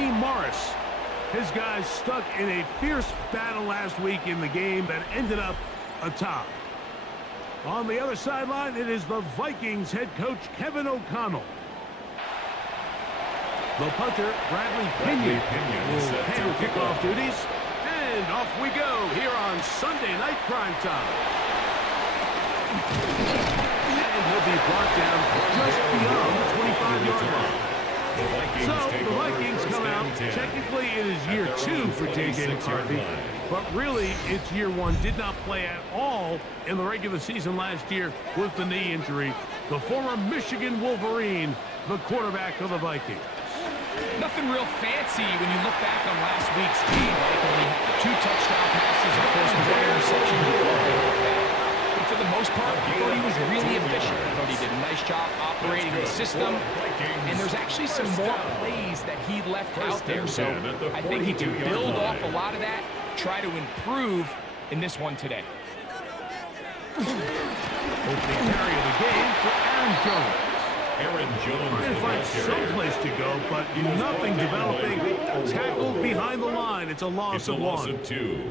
Morris. His guys stuck in a fierce battle last week in the game that ended up a tie. On the other sideline, it is the Vikings head coach Kevin O'Connell. The punter, Bradley Pinion, will handle kickoff duties. And off we go here on Sunday Night Prime Time. And he'll be brought down just beyond the 25-yard line. So the Vikings come out. Technically, it is year 2 for J.J. McCarthy, but really, it's year 1. Did not play at all in the regular season last year with the knee injury. The former Michigan Wolverine, the quarterback of the Vikings. Nothing real fancy when you look back on last week's game, right? When he had 2 touchdown passes, of course, the 1 interception. But for the most part, I thought he was really efficient. I thought he did a nice job operating the system. And there's actually some more plays that he left out there. So I think he can build off a lot of that, try to improve in this one today. Opening carry of the game for Aaron Jones. Trying to find someplace to go, but nothing developing. Tackled behind the line. It's a loss of 1. 2.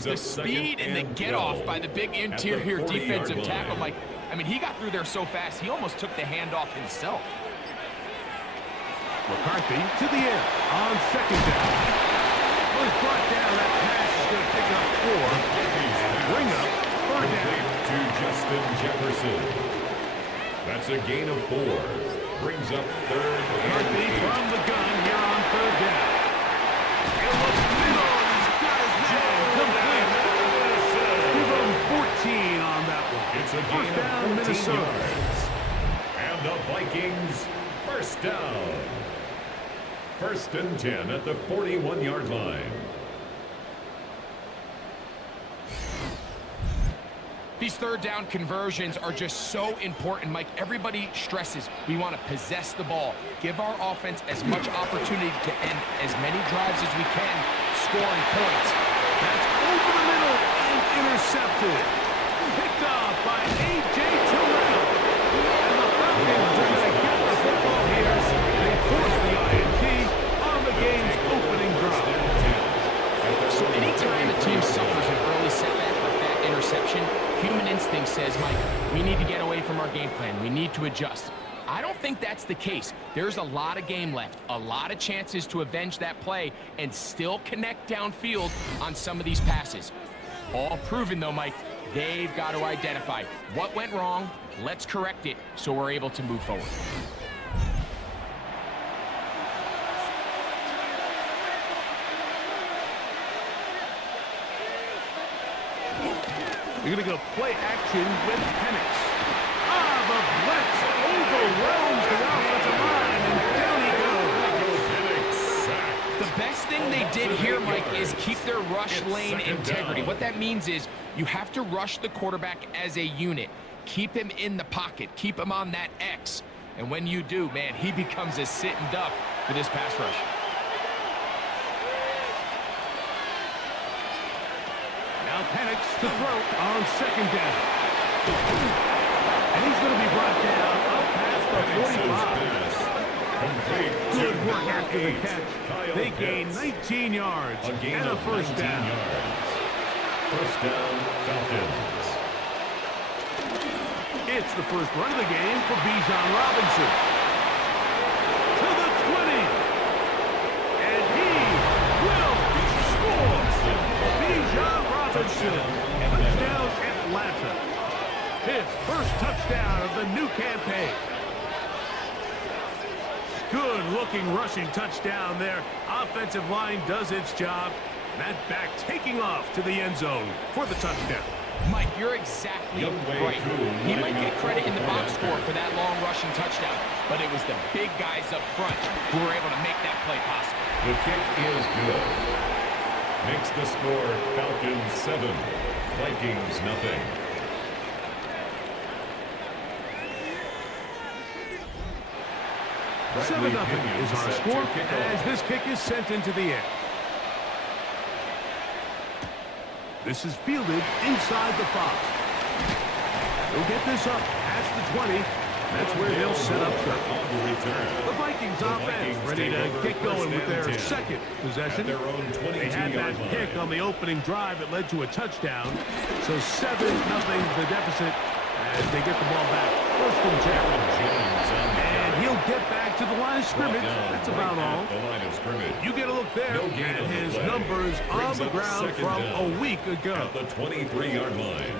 The speed and the get-off by the big interior defensive tackle, Mike. I mean, he got through there so fast, he almost took the handoff himself. McCarthy to the end on 2nd down. Was brought down. That pass is going to pick up 4. Bring up 3rd down. To Justin Jefferson. That's a gain of 4. Brings up 3rd. McCarthy from the gun here on 3rd down. It looks middle. He's got his man complete. Give him 14 on that one. It's a gain of 14 Minnesota. yards. And the Vikings first down. 1st and 10 at the 41-yard line. These 3rd down conversions are just so important, Mike. Everybody stresses we want to possess the ball, give our offense as much opportunity to end as many drives as we can, scoring points. That's over the middle and intercepted. Picked off by A.J. Terrell. And the Falcons are going to get the football here. They force the INT on the game's opening drive. So anytime a team suffers an early setback like that interception, human instinct says, Mike, we need to get away from our game plan. We need to adjust. I don't think that's the case. There's a lot of game left, a lot of chances to avenge that play and still connect downfield on some of these passes. All proven, though, Mike, they've got to identify what went wrong, let's correct it so we're able to move forward. You're going to go play action with Penix. The blitz overwhelms the offensive line, and down he goes. The best thing they did here, Mike, is keep their rush lane integrity. What that means is you have to rush the quarterback as a unit. Keep him in the pocket. Keep him on that X. And when you do, man, he becomes a sitting duck for this pass rush. Now Penix to throw on 2nd down. And he's going to be brought down up past the 45. Good work after the catch. They gain 19 yards and a 1st down. 1st down, Falcons. It's the first run of the game for Bijan Robinson. To the 20. And he will score. Bijan Robinson, touchdown Atlanta. His first touchdown of the new campaign. Good-looking rushing touchdown there. Offensive line does its job. That back taking off to the end zone for the touchdown. Mike, you're exactly right. He might get credit in the box score for that long rushing touchdown, but it was the big guys up front who were able to make that play possible. The kick is good. Makes the score Falcons 7, Vikings nothing. Bradley 7-0 is our score as this kick is sent into the air. This is fielded inside the 5. He'll get this up past the 20. That's where they'll set up shop. On the return. The Vikings offense ready to get going with their second possession. They had that pick on the opening drive that led to a touchdown. So 7-0 the deficit as they get the ball back. First and 10. And he'll get back to the line of scrimmage. That's about all. You get a look there at his numbers on the ground from a week ago. At the 23-yard line.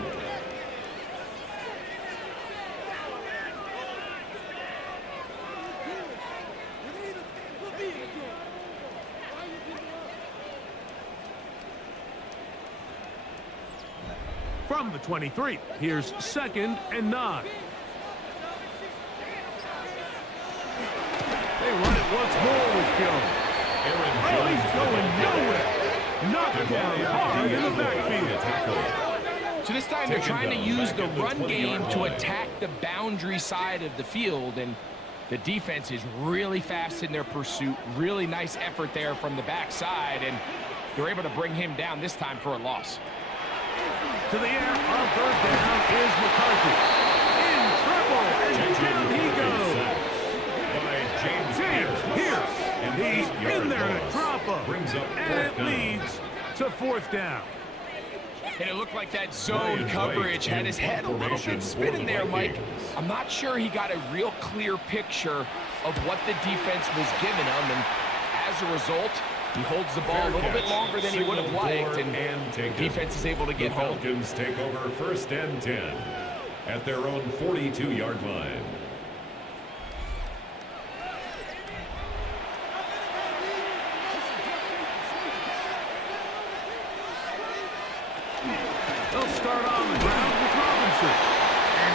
From the 23, here's 2nd and 9. They run it once more with Jones. Oh, he's going nowhere. Knocked down hard in the backfield. So this time they're trying to use the run game to attack the boundary side of the field, and the defense is really fast in their pursuit. Really nice effort there from the backside, and they're able to bring him down this time for a loss. To the air on 3rd down is McCarthy. In trouble, and down he goes. James Pierce, and he's in there to drop him. And it leads to 4th down. And it looked like that zone coverage had his head a little bit spinning there, Mike. I'm not sure he got a real clear picture of what the defense was giving him, and as a result, he holds the ball a little bit longer than he would have liked, and the defense is able to get home. The Falcons take over 1st and 10 at their own 42-yard line. They'll start on the ground with Robinson. And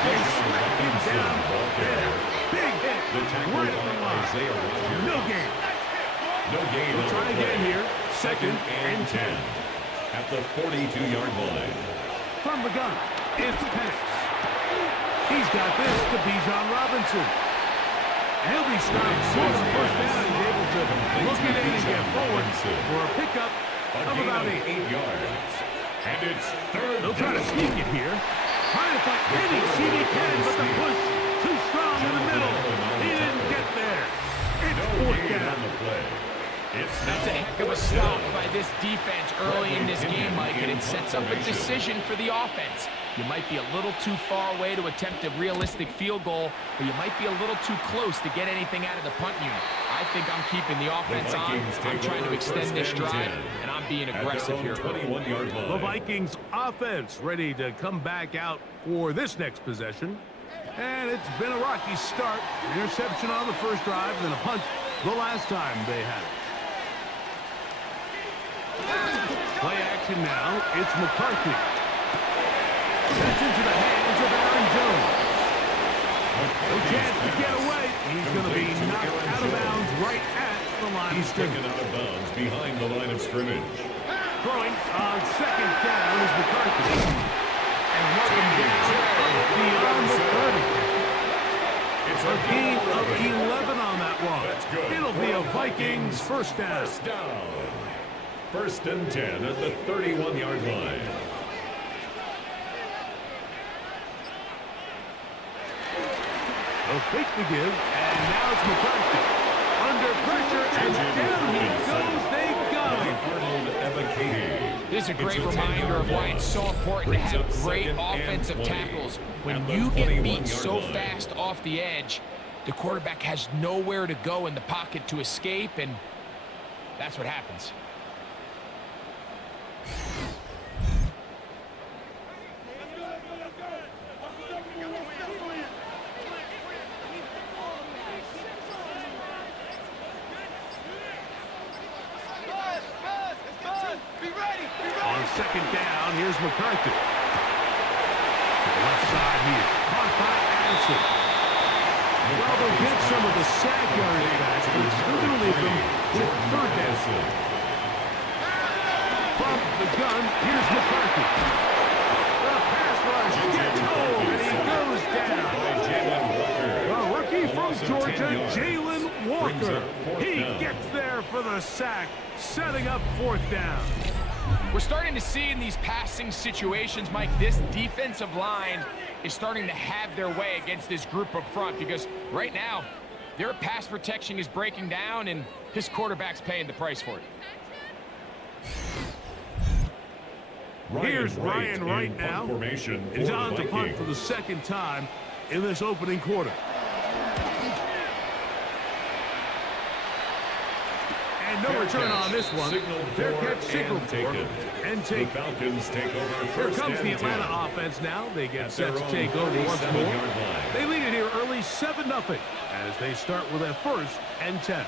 they smack him down there. Big hit right at the line. No gain. No gain. We'll try again here. 2nd and 10. At the 42-yard line. From the gun, it's Penix. He's got this to Bijan Robinson. He'll be stopped short of 1st down. He's able to look it in and get forward for a pickup of about 8 yards. And it's 3rd. They'll try to sneak it here. Trying to find any seed he can, but the push too strong in the middle. He didn't get there. It's 4th down. That's a heck of a stop by this defense early in this game, Mike, and it sets up a decision for the offense. You might be a little too far away to attempt a realistic field goal, but you might be a little too close to get anything out of the punt unit. I think I'm keeping the offense on. I'm trying to extend this drive, and I'm being aggressive here. The Vikings offense ready to come back out for this next possession. And it's been a rocky start. Interception on the first drive, and then a punt the last time they had it. Play action now. It's McCarthy. That's into the hands of Aaron Jones. No chance to get away. He's going to be knocked out of bounds right at the line of scrimmage. Out of bounds behind the line of scrimmage. Throwing on 2nd down is McCarthy. And welcome down beyond the 30. It's a gain of 11 on that one. It'll be a Vikings 1st down. 1st and 10 at the 31-yard line. They'll fake the give, and now it's McCarthy. Under pressure, and down he goes. They got him. This is a great reminder of why it's so important to have great offensive tackles. When you get beat so fast off the edge, the quarterback has nowhere to go in the pocket to escape, and that's what happens. On 2nd down, here's McCarthy. To the left side here. Caught by Addison. Well, they'll get some of the sack yards back, but it's still going to leave them with 3rd down. From the gun, here's McCarthy. The pass rush gets home, and he goes down. The rookie from Georgia, Jalen Walker. He gets there for the sack, setting up 4th down. We're starting to see in these passing situations, Mike, this defensive line is starting to have their way against this group up front because right now, their pass protection is breaking down and his quarterback's paying the price for it. Here's Ryan right now. He's on to punt for the second time in this opening quarter. And no return on this one. Fair catch signaled for and take. The Falcons take over. Here comes the Atlanta offense now. They get set to take over once more. They lead it here early 7-0 as they start with a 1st and 10.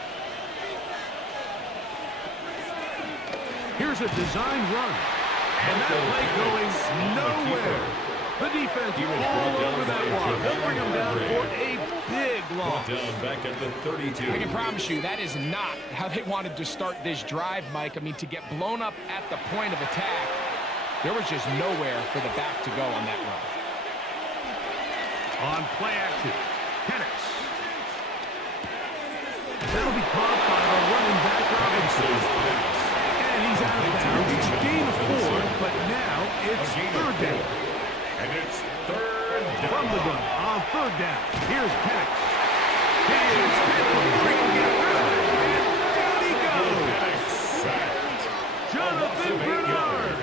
Here's a design run. And that play going nowhere. The defense all over that one. They'll bring them down for a big loss. Down back at the 32. I can promise you that is not how they wanted to start this drive, Mike. I mean, to get blown up at the point of attack, there was just nowhere for the back to go on that run. On play action, Penix. That'll be caught by the running back Robinson. And he's out of bounds. It's a gain of 4, but now it's 3rd down. And it's 3rd down. From the gun on 3rd down. Here's Penix. He is hit before he can get rid of it. And down he goes. Jonathan Bernard.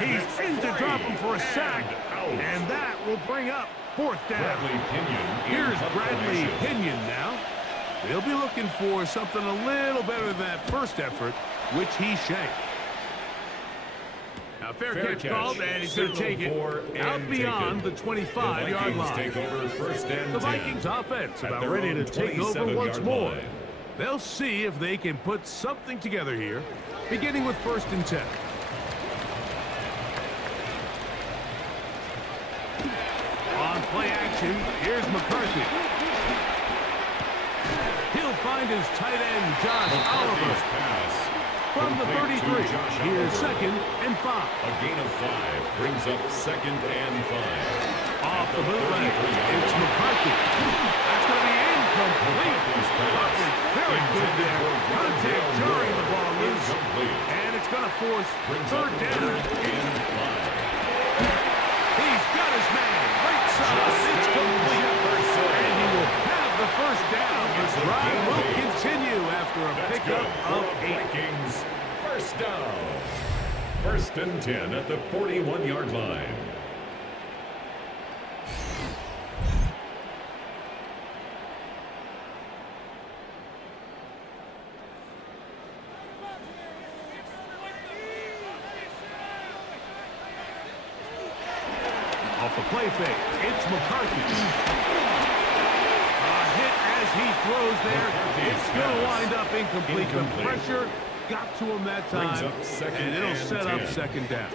He's in to drop him for a sack. And that will bring up 4th down. Here's Bradley Pinion now. They'll be looking for something a little better than that first effort, which he shanked. Now, fair catch called, and he's going to take it out beyond the 25-yard line. Take over 1st and 10. The Vikings offense about ready to take over once more. They'll see if they can put something together here, beginning with 1st and 10. On play action, here's McCarthy. He'll find his tight end, Josh Oliver. From the 33, here's 2nd and 5. A gain of 5 brings up 2nd and 5. Off the bootleg, it's McCarthy. That's going to be incomplete. Very good there. Contact jarring the ball loose. And it's going to force 3rd down. He's got his man. Right side. It's complete. And he will have the 1st down. This drive will continue after a pickup of 8. Vikings 1st down. 1st and 10 at the 41-yard line. Off the play fake, it's McCarthy. A hit as he throws there. It's going to wind up incomplete. The pressure got to him that time, and it'll set up 2nd down.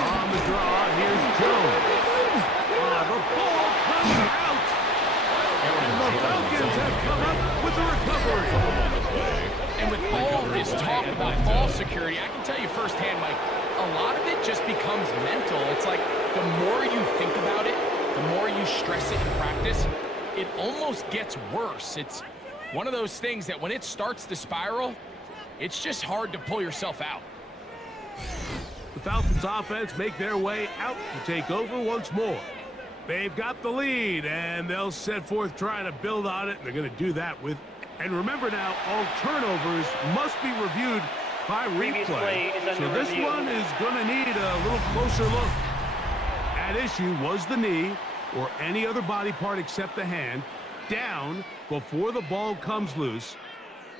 On the draw, here's Jones. The ball comes out, and the Falcons have come up with the recovery. And with all this talk about ball security, I can tell you firsthand, Mike, a lot of it just becomes mental. It's like the more you think about it, the more you stress it in practice, it almost gets worse. It's one of those things that when it starts to spiral, it's just hard to pull yourself out. The Falcons offense make their way out to take over once more. They've got the lead, and they'll set forth trying to build on it. They're going to do that with, and remember now, all turnovers must be reviewed by replay. So this one is going to need a little closer look. At issue was the knee, or any other body part except the hand, down before the ball comes loose.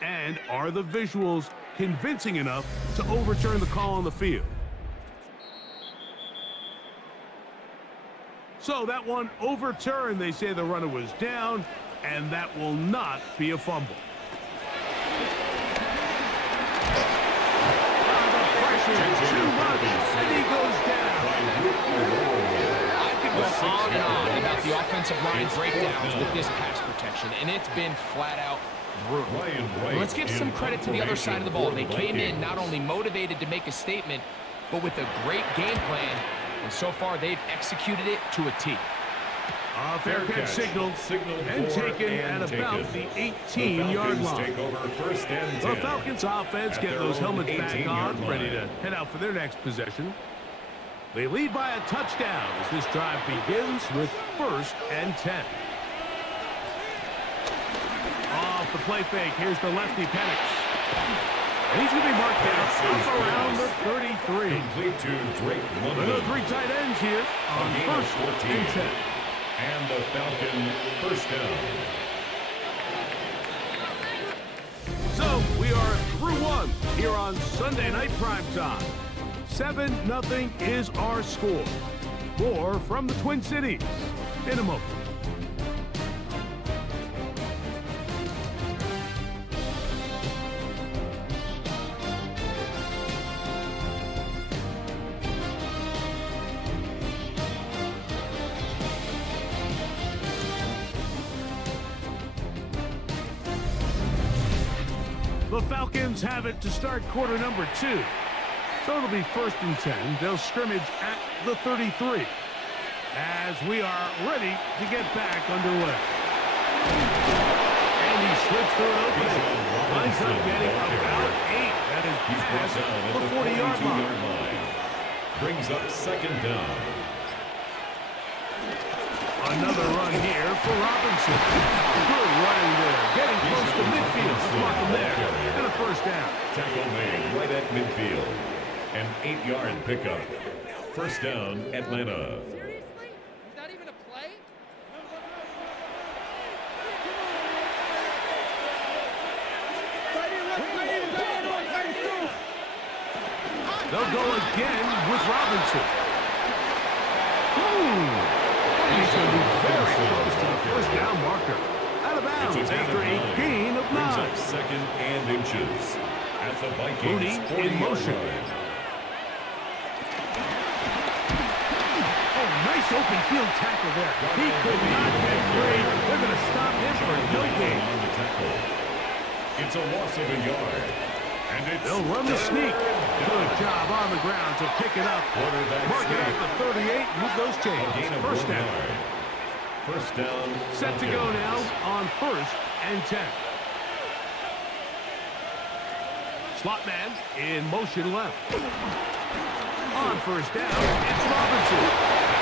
And are the visuals convincing enough to overturn the call on the field? So that one overturned. They say the runner was down, and that will not be a fumble. The pressure is too much, and he goes down. I could go on and on about the offensive line breakdowns with this pass protection, and it's been flat out brutal. Well, let's give some credit to the other side of the ball. They came in not only motivated to make a statement, but with a great game plan. And so far, they've executed it to a T. Fair catch signal and taken at about the 18-yard line. Take over first and 10. The Falcons offense getting those helmets back on, ready to head out for their next possession. They lead by a touchdown as this drive begins with first and 10. Off the play fake, here's the lefty Penix. And he's going to be marked down up around the 33. Complete to Drake London. Another 3 tight ends here on first and 10. And the Falcon first down. So we are through one here on Sunday Night Primetime. 7-0 is our score. More from the Twin Cities in a moment. The Falcons have it to start quarter number 2. So it'll be first and 10. They'll scrimmage at the 33 as we are ready to get back underway. And he slips through an opening. Winds up getting about 8. That is past the 40-yard line. Brings up second down. Another run here for Robinson. Good running there. Getting close to midfield. Block him there. And a first down. Tackle made right at midfield. An 8-yard pickup. First down, Atlanta. Seriously? Is that even a play? They'll go again with Robinson. He's going to be very close to the first down marker. Out of bounds after a gain of 9. Brings up second and inches. At the Vikings, Mooney in motion. Oh, nice open field tackle there. He could not get free. They're going to stop him for no gain. It's a loss of a yard. And they'll run the sneak. Good job on the ground to pick it up. Mark it at the 38. Move those chains. First down. First down. Set to go now on first and 10. Slot man in motion left. On first down, it's Robinson.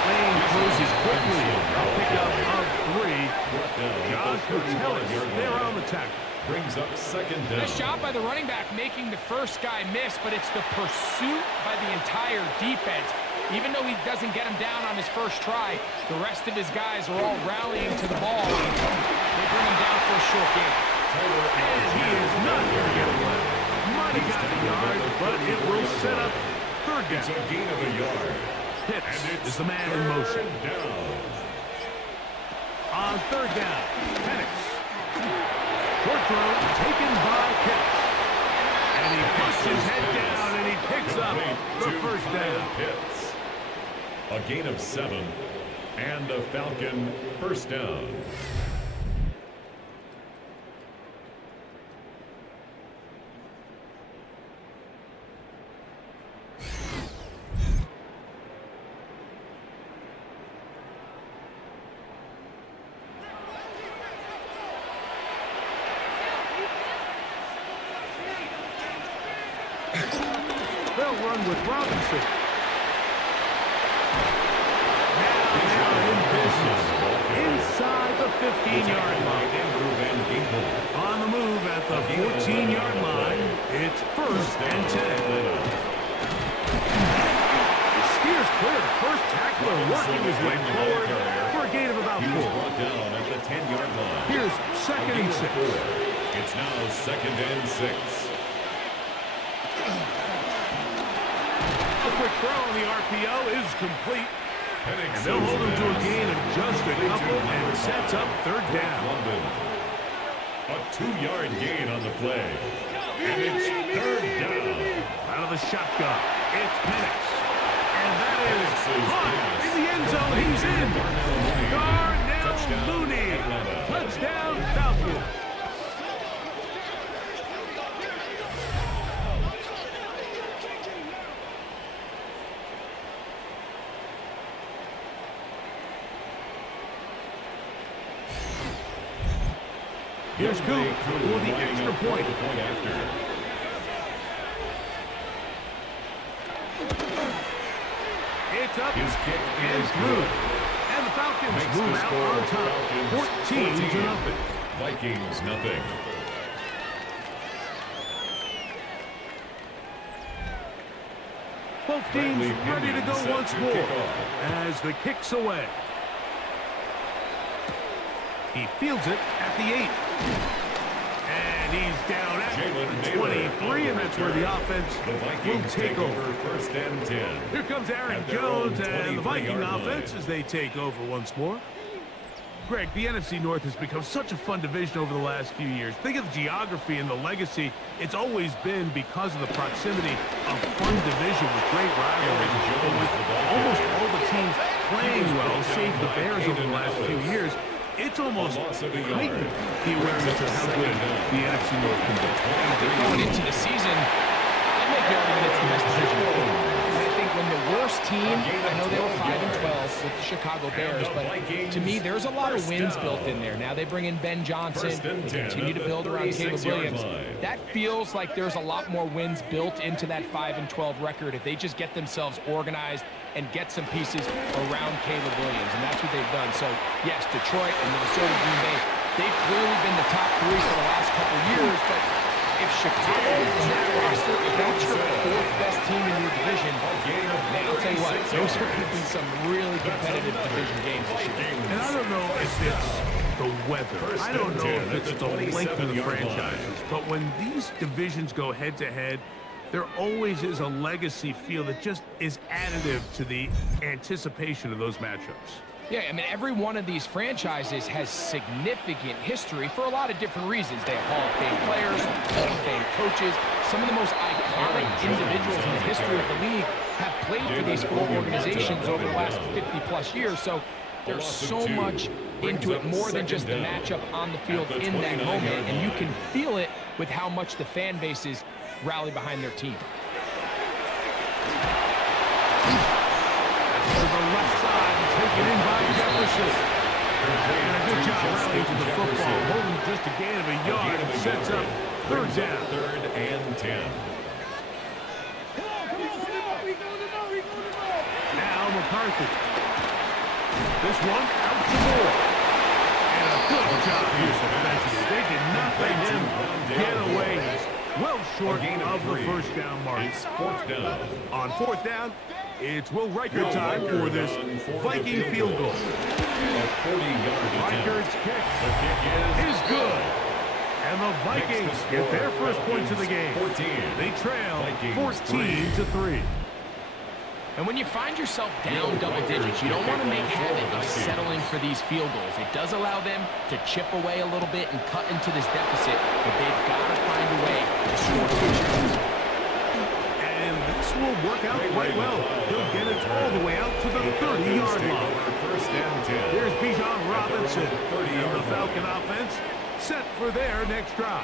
Lane closes quickly. A pickup of 3. Josh Metellus there on the tackle. Brings up second down. Nice shot by the running back making the first guy miss, but it's the pursuit by the entire defense. Even though he doesn't get him down on his first try, the rest of his guys are all rallying to the ball. They bring him down for a short gain. And he is not going to get away. Might have got the yard, but it will set up third down. It's a gain of a yard. Pitts is the man in motion. Down. On third down, Penix. Short throw taken by Pitts. And he puts his head down and he picks up the first down. Pitts. A gain of 7 and a Falcon first down. They'll run with Robinson. Now in business. Inside the 15-yard line. On the move at the 14-yard line. It's first and 10. Steers clear. First tackler working his way forward for a gain of about 4. Down at the 10-yard line. Here's second and 6. It's now second and 6. A quick throw on the RPO is complete. And they'll hold him to a gain of just a couple and sets up third down. A 2-yard gain on the play. And it's third down. Out of the shotgun, it's Penix. And that is caught in the end zone. He's in. Darnell Mooney. Touchdown, Falcons. Here's Coop for the extra point. It's up and through. And the Falcons move out on top, 14-0. Vikings nothing. Both teams ready to go once more as the kick's away. He fields it at the 8. And he's down at the 23, and that's where the offense will take over. First and 10. Here comes Aaron Jones and the Viking offense as they take over once more. Greg, the NFC North has become such a fun division over the last few years. Think of the geography and the legacy. It's always been because of the proximity of fun division with great rivalries. With almost all the teams playing well, save the Bears over the last few years. It's almost heightened the awareness of how good the NFC North can be. Going into the season, I make the argument it's the best division in football. I think when the worst team, I know they were 5-12 with the Chicago Bears, but to me, there's a lot of wins built in there. Now they bring in Ben Johnson. They continue to build around Caleb Williams. That feels like there's a lot more wins built into that 5-12 record if they just get themselves organized and get some pieces around Caleb Williams, and that's what they've done. So, yes, Detroit and Minnesota, Green Bay, they've clearly been the top 3 for the last couple years, but if Chicago in that roster, if that's your 4th best team in your division, man, I'll tell you what, those are going to be some really competitive division games this year. And I don't know if it's the weather. I don't know if it's the length of the franchises, but when these divisions go head-to-head, there always is a legacy feel that just is additive to the anticipation of those matchups. Yeah, I mean, every one of these franchises has significant history for a lot of different reasons. They have Hall of Fame players, Hall of Fame coaches. Some of the most iconic individuals in the history of the league have played for these 4 organizations over the last 50-plus years. So there's so much into it, more than just the matchup on the field in that moment. And you can feel it with how much the fan bases rally behind their team. To the left side, taken in by Jefferson. And a good job rallying to the football, holding just a gain of a yard and sets up 3rd down. 3rd and 10. Now McCarthy. This one out to Moore. And a good job here defensively. They did not let him get away. He's well short of the 1st down mark. It's 4th down. On 4th down, it's Will Riker time for this Viking field goal. Riker's kick is good. And the Vikings get their first points of the game. They trail 14-3. And when you find yourself down double digits, you don't want to make habit of settling for these field goals. It does allow them to chip away a little bit and cut into this deficit, but they've got to find a way to score touchdowns. And this will work out quite well. He'll get it all the way out to the 30-yard line. Here's Bijan Robinson and the Falcon offense set for their next drive.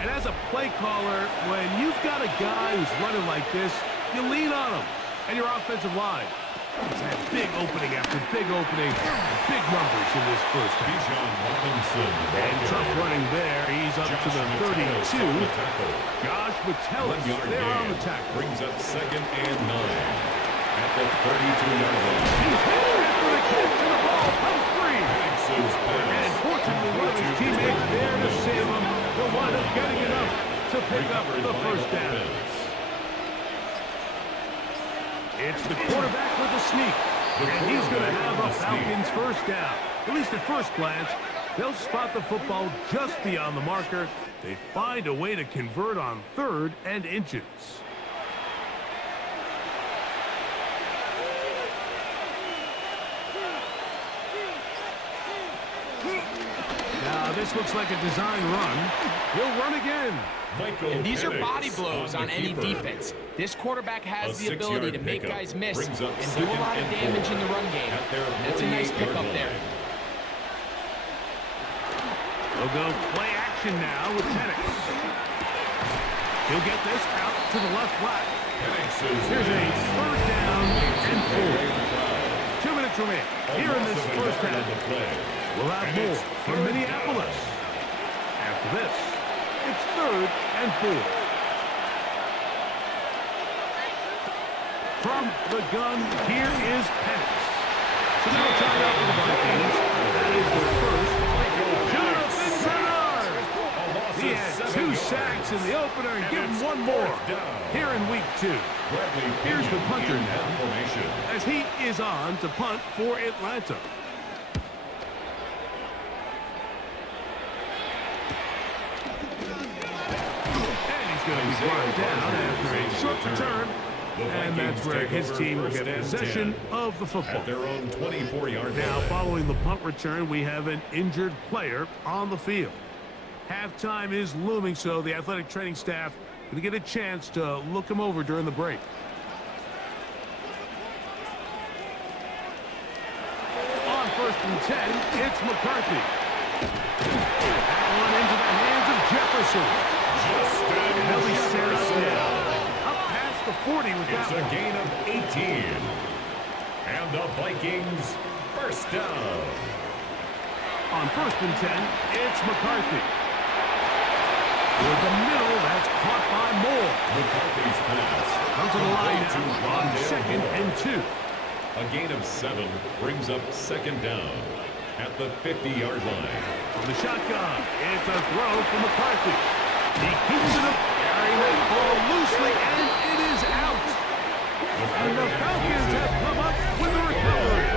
And as a play caller, when you've got a guy who's running like this, you lean on him and your offensive line. It's had big opening after big opening, big numbers in this first half. Bijan Robinson. And tough running there. He's up to the 32. Josh Metellus there on the tackle. Brings up 2nd and 9 at the 32-yard line. He's headed after the catch and the ball comes free. And fortunately, one of his teammates there to save him. He'll wind up getting enough to pick up the 1st down. It's the quarterback with the sneak, and he's going to have a Falcons 1st down. At least at first glance, they'll spot the football just beyond the marker. They find a way to convert on 3rd and inches. Now this looks like a design run. He'll run again. And these are body blows on any defense. This quarterback has the ability to make guys miss and do a lot of damage in the run game. That's a nice pickup there. They'll go play action now with Penix. He'll get this out to the left flat. Here's a 3rd down and 4. 2 minutes remain here in this first half. We'll have more from Minneapolis. After this, it's 3rd and 4. From the gun, here is Penix. So now time out for the Vikings. That is their first. Jonathan Bernard! He had 2 sacks in the opener and give him 1 more here in week 2. Here's the punter now, as he is on to punt for Atlanta. And he's going to be brought down after a short return. And that's where his team will get possession of the football. At their own 24-yard Now, line. following the punt return, we have an injured player on the field. Halftime is looming, so the athletic training staff going to get a chance to look him over during the break. On 1st and 10, it's McCarthy. That one into the hands of Jefferson. And they'll be set up now. Up past the 40 with that It's a gain of 18. And the Vikings first down. On 1st and 10, it's McCarthy. With the middle, that's caught by Moore. McCarthy's pass. Come to the line now on 2nd and 2. A gain of 7 brings up 2nd down at the 50-yard line. From the shotgun, it's a throw from McCarthy. He keeps it up, carrying that ball loosely, and it is out. And the Falcons have come up with a recovery.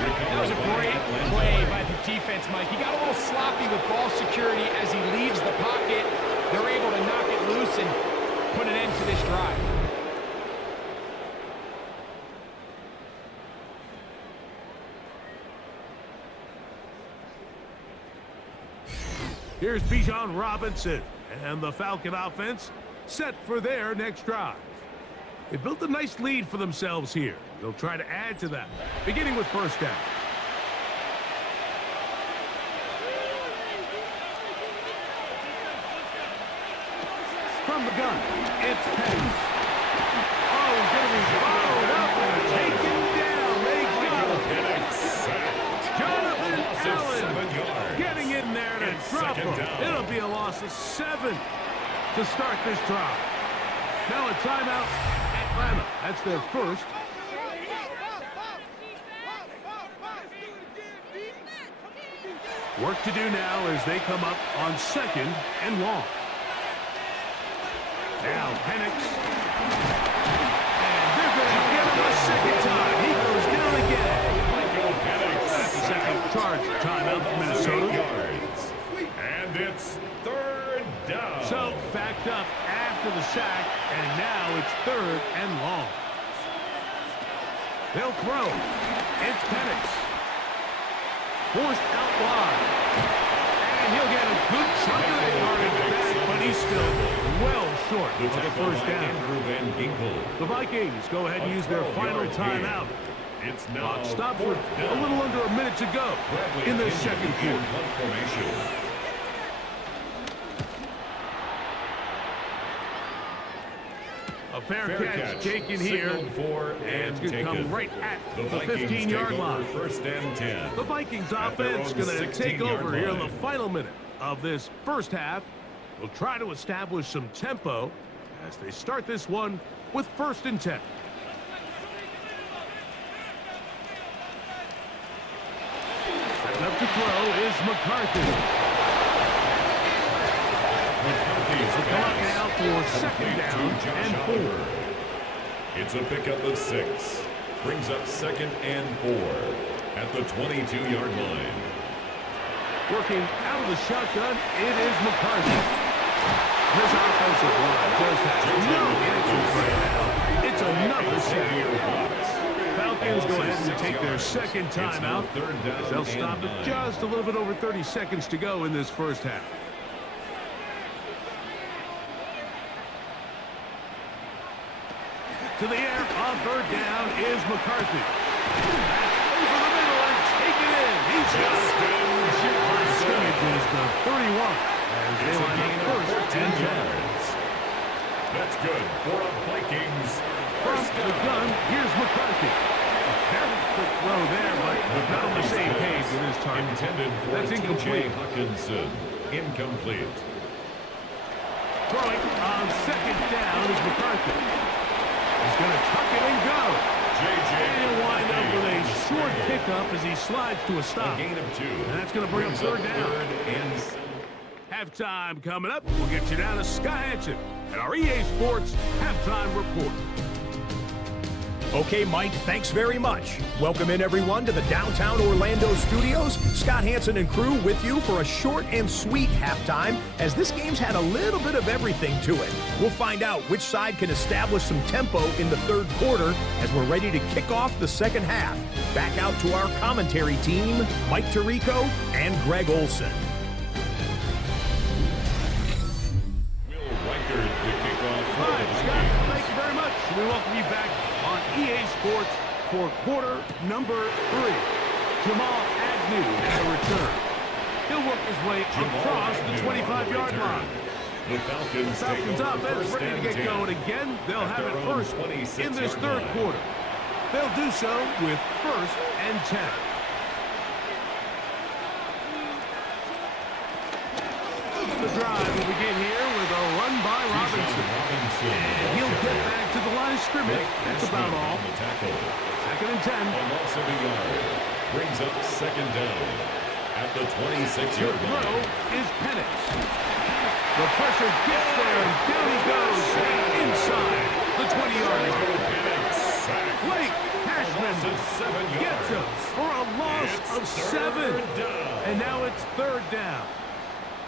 That was a great play by the defense, Mike. He got a little sloppy with ball security as he leaves the pocket. They're able to knock it loose and put an end to this drive. Here's Bijan Robinson, and the Falcon offense set for their next drive. They built a nice lead for themselves here. They'll try to add to that, beginning with 1st down. From the gun, it's Penix. Oh, he's going to be followed up and taken down. They got him. Jonathan Allen getting in there to drop him. It'll be a loss of 7 to start this drive. Now a timeout, Atlanta. That's their first. Work to do now as they come up on 2nd and long. Now Penix. And they're going to get him a 2nd time. He goes down again. That's the 2nd charge timeout for Minnesota. And it's 3rd down. So backed up after the sack, and now it's 3rd and long. They'll throw. It's Penix. Forced out wide. And he'll get a good chunk of the yardage back, but he's still well short of the 1st down. The Vikings go ahead and use their final timeout. It's now Clock stopped with a little under a minute to go in the 2nd quarter. A fair catch taken here, and it's going to come right at the 15-yard line. 1st and 10. The Vikings offense going to take over here in the final minute of this 1st half. They'll try to establish some tempo as they start this one with 1st and 10. Setting up to throw is McCarthy. They'll come up now for 2nd down and 4. It's a pickup of 6. Brings up 2nd and 4 at the 22-yard line. Working out of the shotgun, it is McCarthy. This offensive line just has no answers right now. It's another sack. Falcons go ahead and take their 2nd timeout. They'll stop it just a little bit over 30 seconds to go in this 1st half. To the air on 3rd down is McCarthy. Over the middle and taken in. He's just scrimmages the 31 as they line up 1st and 10. That's good for a Vikings. From the gun, here's McCarthy. A very quick throw there, but not on the same page with his target. Intended for That's incomplete. Hawkinson. incomplete. Throwing on second down is McCarthy. He's going to tuck it and go. And he'll wind up with a short pickup as he slides to a stop. A gain of 2. And that's going to bring him third down. Halftime coming up. We'll get you down to Sky Hansen at our EA Sports Halftime Report. Okay, Mike, thanks very much. Welcome in, everyone, to the downtown Orlando studios. Scott Hansen and crew with you for a short and sweet halftime, as this game's had a little bit of everything to it. We'll find out which side can establish some tempo in the third quarter as we're ready to kick off the second half. Back out to our commentary team, Mike Tirico and Greg Olson. All right, Scott, thank you very much. We welcome you back on EA Sports for quarter number 3. Jamal Agnew has a return. He'll work his way across the 25-yard line. The Falcons offense ready to get going again. They'll have it first in this third quarter. They'll do so with 1st and 10. The drive will begin here with a run by Robinson. And he'll get back to the line of scrimmage. That's about all. 2nd and 10. A loss of a yard. Brings up 2nd down at the 26-yard line. Throw is Penix. The pressure gets there, and down he goes. Inside the 20-yard line. Blake Cashman gets him for a loss of 7. And now it's 3rd down.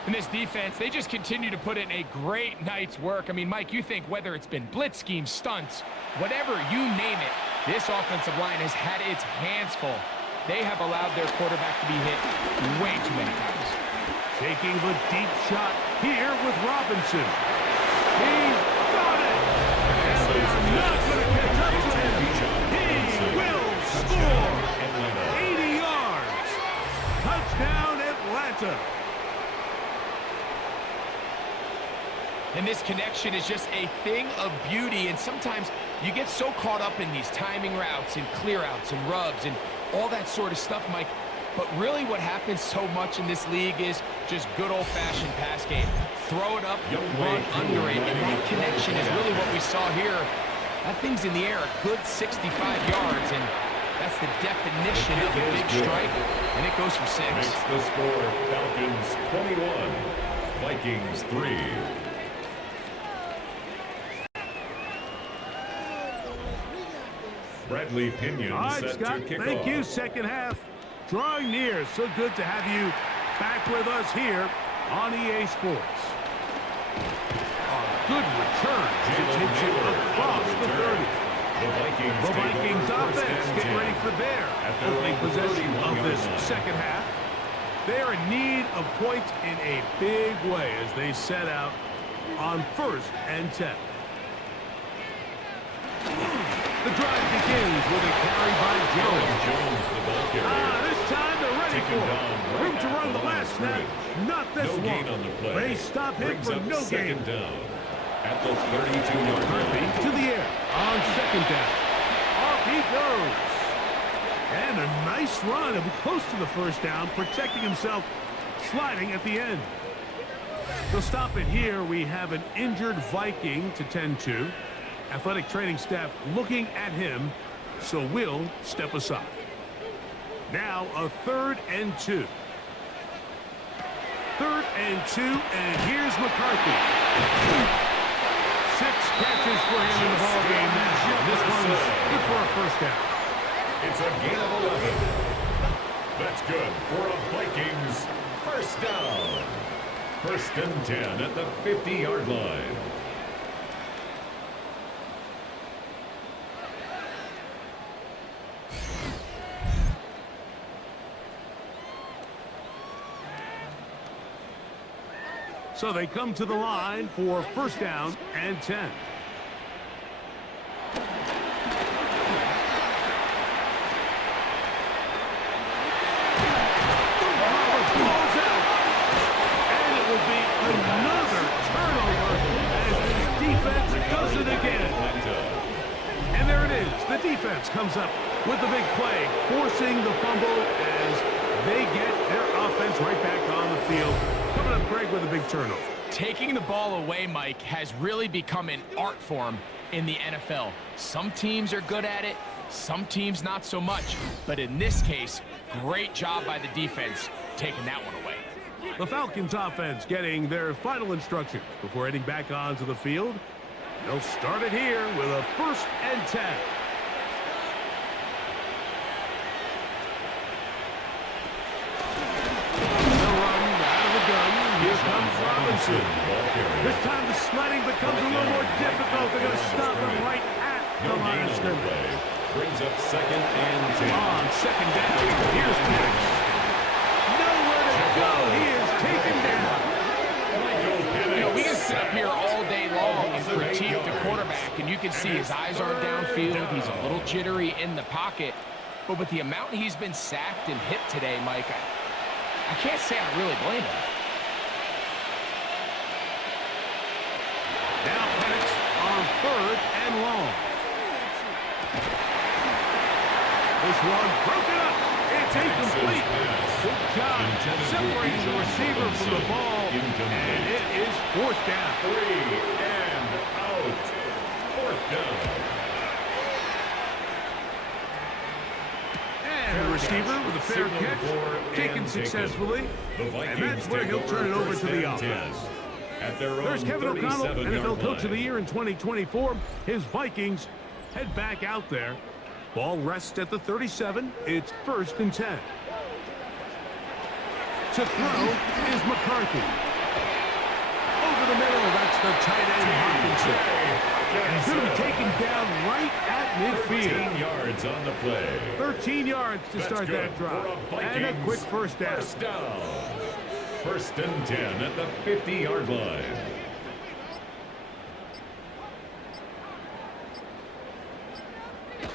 And this defense, they just continue to put in a great night's work. I mean, Mike, you think whether it's been blitz schemes, stunts, whatever you name it, this offensive line has had its hands full. They have allowed their quarterback to be hit way too many times. Taking the deep shot here with Robinson. He's got it! And they are not going to catch up to him. He will score! 80 yards! Touchdown, Atlanta! And this connection is just a thing of beauty, and sometimes you get so caught up in these timing routes and clear outs and rubs and all that sort of stuff, Mike. But really what happens so much in this league is just good old-fashioned pass game. Throw it up, run under it, and that connection is really what we saw here. That thing's in the air a good 65 yards, and that's the definition of a big strike, and it goes for 6. Makes the score Falcons 21, Vikings 3. Bradley Pinion All right, set Scott, to kick thank off. you. Second half drawing near. So good to have you back with us here on EA Sports. A good return. It takes it across the 30. The Vikings offense getting ready for their opening possession of this second half. They are in need of points in a big way as they set out on 1st and 10. The drive begins with a carry by Jones. This time they're ready for it. Room to run the last snap. Not this one. They stop him for no gain. Down at the 32-yard line. To the air on 2nd down. Off he goes. And a nice run. It was close to the 1st down, protecting himself, sliding at the end. They'll stop it here. We have an injured Viking to tend to. Athletic training staff looking at him, so we'll step aside. Now a 3rd and 2. 3rd and 2, and here's McCarthy. 6 catches for him in the ball game now. This one's good for a 1st down. It's a gain of 11. That's good for a Vikings 1st down. 1st and 10 at the 50-yard line. So they come to the line for 1st down and 10. And it will be another turnover as the defense does it again. And there it is. The defense comes up with the big play, forcing the fumble as they get their offense right back on the field. Coming up, Greg, with a big turnover. Taking the ball away, Mike, has really become an art form in the NFL. Some teams are good at it, some teams not so much. But in this case, great job by the defense taking that one away. The Falcons offense getting their final instructions before heading back onto the field. They'll start it here with a 1st and 10. Here comes Robinson. This time the sledding becomes a little more difficult. They're going to stop him right at the line of scrimmage. Brings up 2nd and 10. On 2nd down, here's Penix. Nowhere to go. He is taken down. You know, we can sit up here all day long and critique the quarterback, and you can see his eyes aren't downfield. He's a little jittery in the pocket. But with the amount he's been sacked and hit today, Mike, I can't say I really blame him. Now Penix on 3rd and long. This one broken up. It's incomplete. Good job separating the receiver from the ball. And it is 4th down. 3 and out. 4th down. And the receiver with a fair catch, taken successfully. And that's where he'll turn it over to the offense. There's Kevin O'Connell, NFL Coach of the Year in 2024. His Vikings head back out there. Ball rests at the 37. It's 1st and 10. To throw is McCarthy. Over the middle, that's the tight end Hopkinson. And he's going to be taken down right at midfield. 13 yards on the play. 13 yards to start that drive. And a quick 1st down. 1st down. 1st and 10 at the 50-yard line.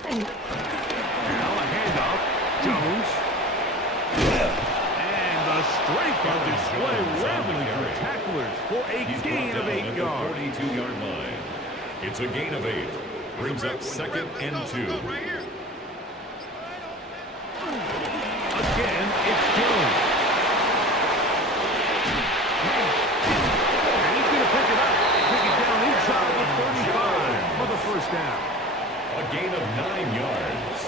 Now a handoff. Jones. And the strength on display rambling through tacklers for a gain of 8 yards. 42-yard line. It's a gain of 8. Brings up 2nd and 2. Again, it's Jones. And he's going to pick it up. Pick it down inside the 35 for the 1st down. A gain of 9 yards.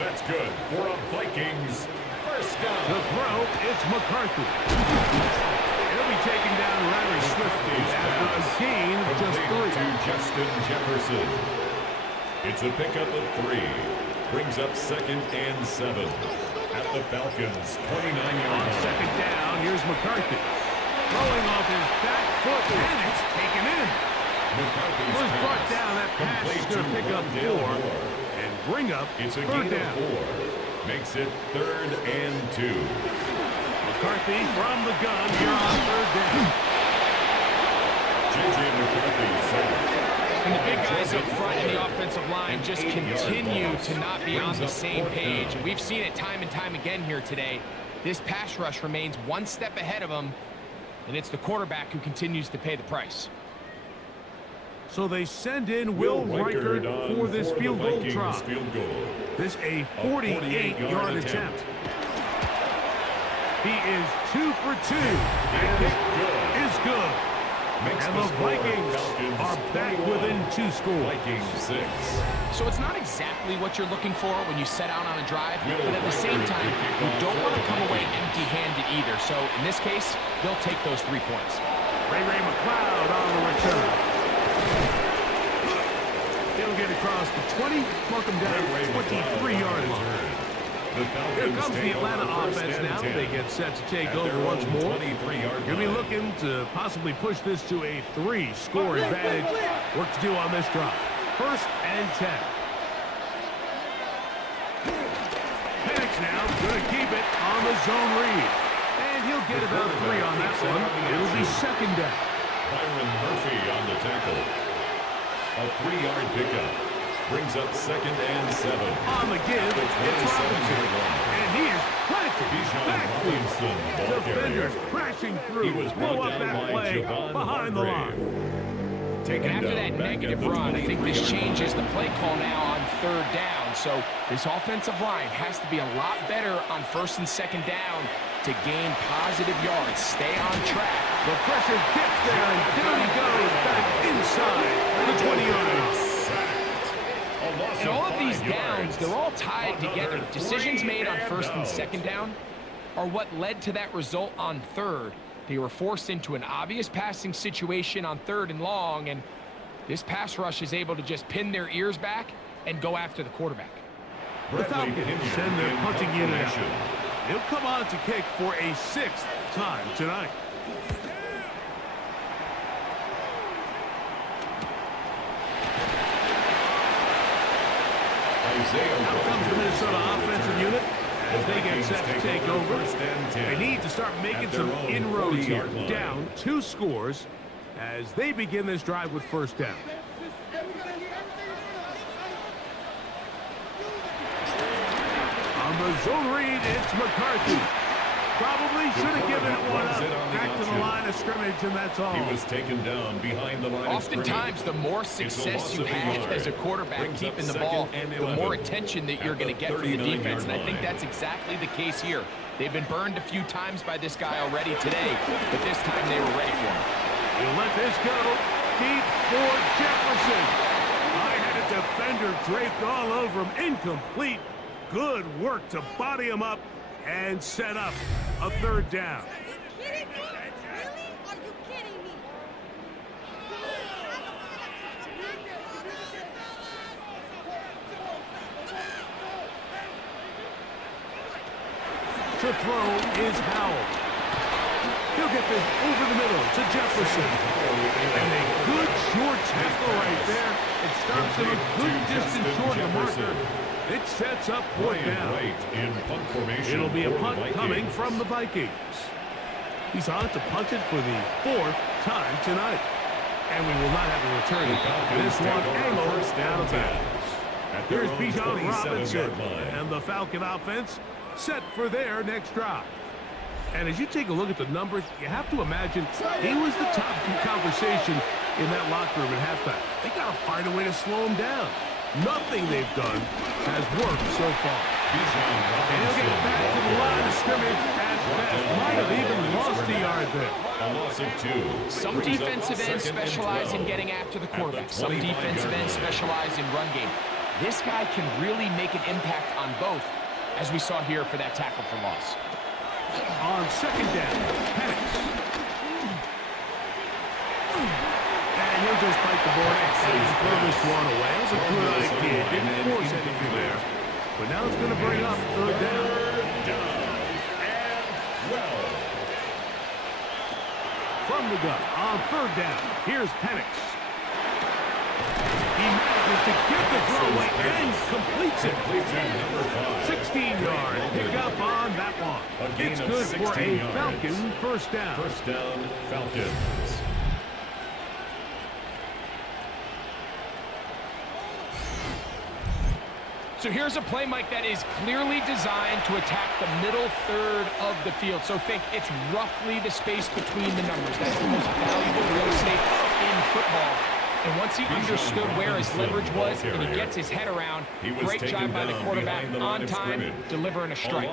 That's good for a Vikings 1st down. To throw, it's McCarthy. He'll be taken down rather swiftly after a gain of just 3. To Justin Jefferson. It's a pickup of 3. Brings up 2nd and 7 at the Falcons 29-yard On line. 2nd down, here's McCarthy. Throwing off his back foot, and it's taken in. McCarthy's Was brought pass down. That pass is going to pick up 4 and bring up It's a 3rd gain down. of 4. Makes it 3rd and 2. McCarthy from the gun here on 3rd down. J.J. McCarthy sacked. And the big guys up front in the offensive line just continue to not be on the same page. And we've seen it time and time again here today. This pass rush remains one step ahead of them, and it's the quarterback who continues to pay the price. So they send in Will Reichert for this field goal try. This a 48-yard attempt. He is 2 for 2. That kick is good. And the Vikings are back within 2 scores. Vikings 6. So it's not exactly what you're looking for when you set out on a drive, but at the same time, you don't want to come away empty-handed either. So in this case, they'll take those 3 points. Ray McLeod on the return. He'll get across the 20, mark him down at the 23-yard line. Here comes the Atlanta offense now. They get set to take over once more. Going to be looking to possibly push this to a 3-score advantage. Work to do on this drive. 1st and 10. Penix now going to keep it on the zone read. And he'll get about 3 on that one. It'll be 2nd down. Byron Murphy on the tackle. A 3-yard pickup. Brings up 2nd and 7. On the give, it's Robinson. And he is planted. Backfield. Defenders crashing through. Blow up that play behind the line. taken And after down that back negative at the run, I think this 23-yard changes the line. play call now on 3rd down. So this offensive line has to be a lot better on 1st and 2nd down to gain positive yards. Stay on track. The pressure gets there, and down he goes back inside the 20-yard line. And all of these downs, they're all tied together. Decisions made on 1st and 2nd down are what led to that result on 3rd. They were forced into an obvious passing situation on 3rd and long, and this pass rush is able to just pin their ears back and go after the quarterback. The Falcons send their punting unit out. He'll come on to kick for a 6th time tonight. Out comes the Minnesota offensive unit as they get set to take over. They need to start making some inroads here. Down 2 scores as they begin this drive with 1st down. On the zone read, it's McCarthy. Probably should have given it one up. Back to the line of scrimmage, and that's all. He was taken down behind the line of scrimmage. Oftentimes, the more success you have as a quarterback keeping the ball, the more attention that you're going to get from the defense, and I think that's exactly the case here. They've been burned a few times by this guy already today, but this time they were ready for him. He'll let this go deep for Jefferson. I had a defender draped all over him. Incomplete. Good work to body him up and set up a 3rd down. Are you kidding me? Really? Are you kidding me? To throw is Howell. He'll get this over the middle to Jefferson. And a good short tackle right there. It stops him a good distance short of the marker. It sets up 4th down. It'll be a punt coming from the Vikings. He's on to punt it for the 4th time tonight. And we will not have a return. This one angled out of bounds. Here's Bijan Robinson and the Falcon offense set for their next drive. And as you take a look at the numbers, you have to imagine he was the top conversation in that locker room at halftime. They got to find a way to slow him down. Nothing they've done has worked so far. And he'll get back to the line of scrimmage at best. Might have even lost a yard there. A loss of 2. Some defensive ends specialize in getting after the quarterback. Some defensive ends specialize in run game. This guy can really make an impact on both, as we saw here for that tackle for loss. On 2nd down, Penix. And he'll just bite the board and throw this one away. It was a good idea. Didn't force anything there. But now it's going to bring up 3rd down. From the gun on 3rd down, here's Penix. He manages to get the throw away and completes it. 16-yard pickup on that one. It's good for a Falcon 1st down. 1st down, Falcons. So here's a play, Mike, that is clearly designed to attack the middle 3rd of the field. So think it's roughly the space between the numbers. That's the most valuable real estate in football. And once he understood where his leverage was and he gets his head around, great job by the quarterback on time, delivering a strike.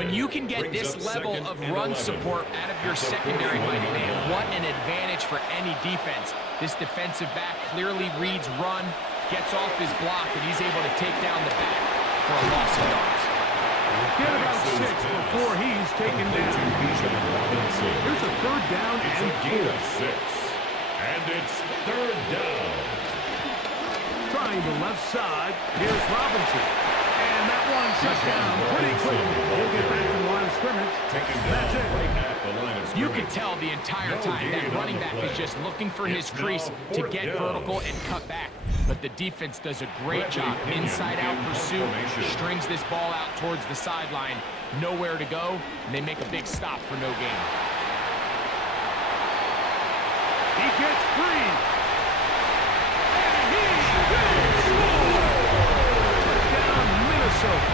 When you can get this level of run support out of your secondary, Mike, man, what an advantage for any defense. This defensive back clearly reads run, gets off his block, and he's able to take down the back for a loss of yards. Get about 6 before he's taken down. Here's a 3rd down and 4. And it's 3rd down. Trying the left side, here's Robinson. And that one shut down pretty quickly. He'll get back to the line of scrimmage. That's it. You can tell the entire time that running back is just looking for his crease to get vertical and cut back. But the defense does a great job. Inside-out pursuit, strings this ball out towards the sideline. Nowhere to go, and they make a big stop for no gain. He gets free. And he will score. Touchdown, Minnesota.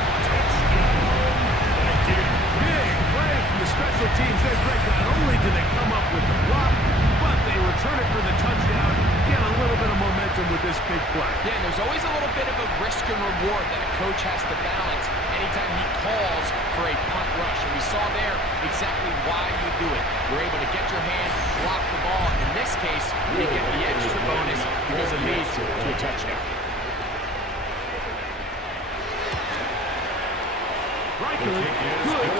Big play from the special teams. That's right. Not only did they come up with the block, but they return it for the touchdown. get a little bit of momentum with this big play. Yeah, and there's always a little bit of a risk and reward that a coach has to balance anytime he calls for a punt rush. And we saw there exactly why you do it. You're able to get your hand, block the ball. In this case, you get the extra bonus because it leads to a touchdown. Riker good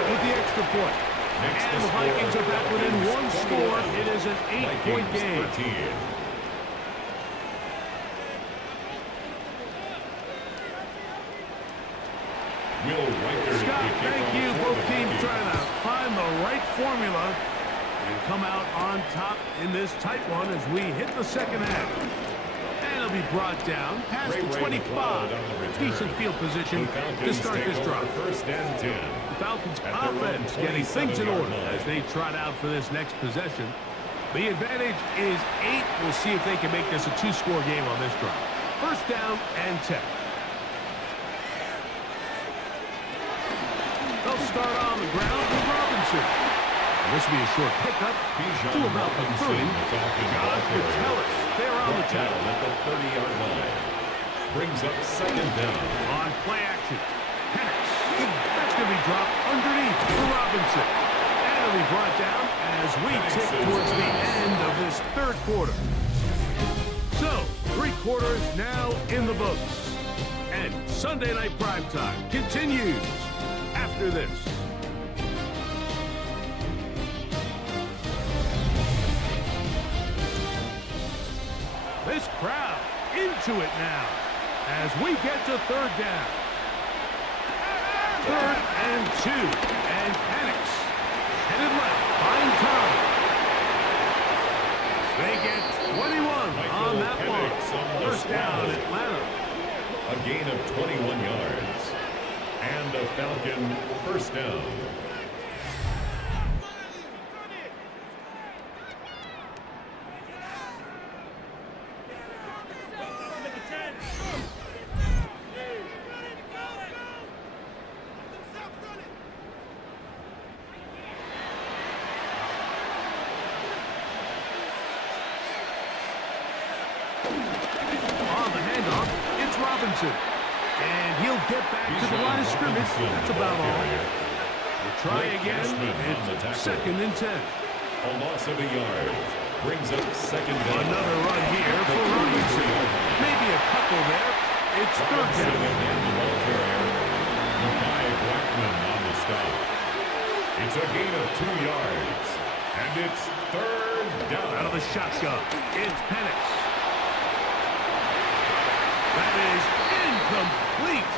with the extra point. And the Vikings are back within one score. It is an 8-point game. Scott, thank you. Both teams trying to find the right formula and come out on top in this tight one as we hit the second half. And it'll be brought down past the 25. Decent field position to start this drive. First and 10. The Falcons offense getting things in order as they trot out for this next possession. The advantage is 8. We'll see if they can make this a 2-score game on this drive. First down and 10. They'll start on the ground with Robinson. And this will be a short pickup to about the 30. God to tell us they're on the tackle at the 30-yard line. Brings up second down. On play action. Penix. That's going to be dropped underneath for Robinson. And it'll be brought down as we tick towards the end of this third quarter. So, 3 quarters now in the books. And Sunday Night Primetime continues after this. This crowd into it now as we get to third down. 3rd and 2. And Penix headed left, buying time. They get 21 on that one. First down, Atlanta. A gain of 21 yards. And a Falcon first down. And he'll get back to the line of scrimmage. That's about all. We'll try again. It's 2nd and 10. A loss of a yard. Brings up second down. Another run here for Robinson. Maybe a couple there. It's 3rd down. Blackman on the stop. It's a gain of 2 yards. And it's 3rd down. Out of the shotgun. It's Penix. That is incomplete.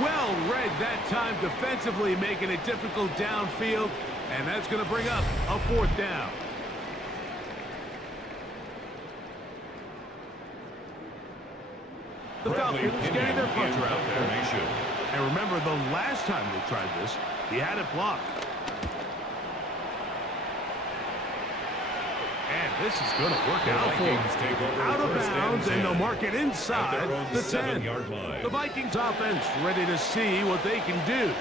Well read that time defensively, making it difficult downfield, and that's going to bring up a 4th down. The Falcons getting their puncher out there. And remember, the last time they tried this, he had it blocked. And this is going to work out for him. Out of bounds, and they'll mark it inside the 10. The Vikings offense ready to see what they can do.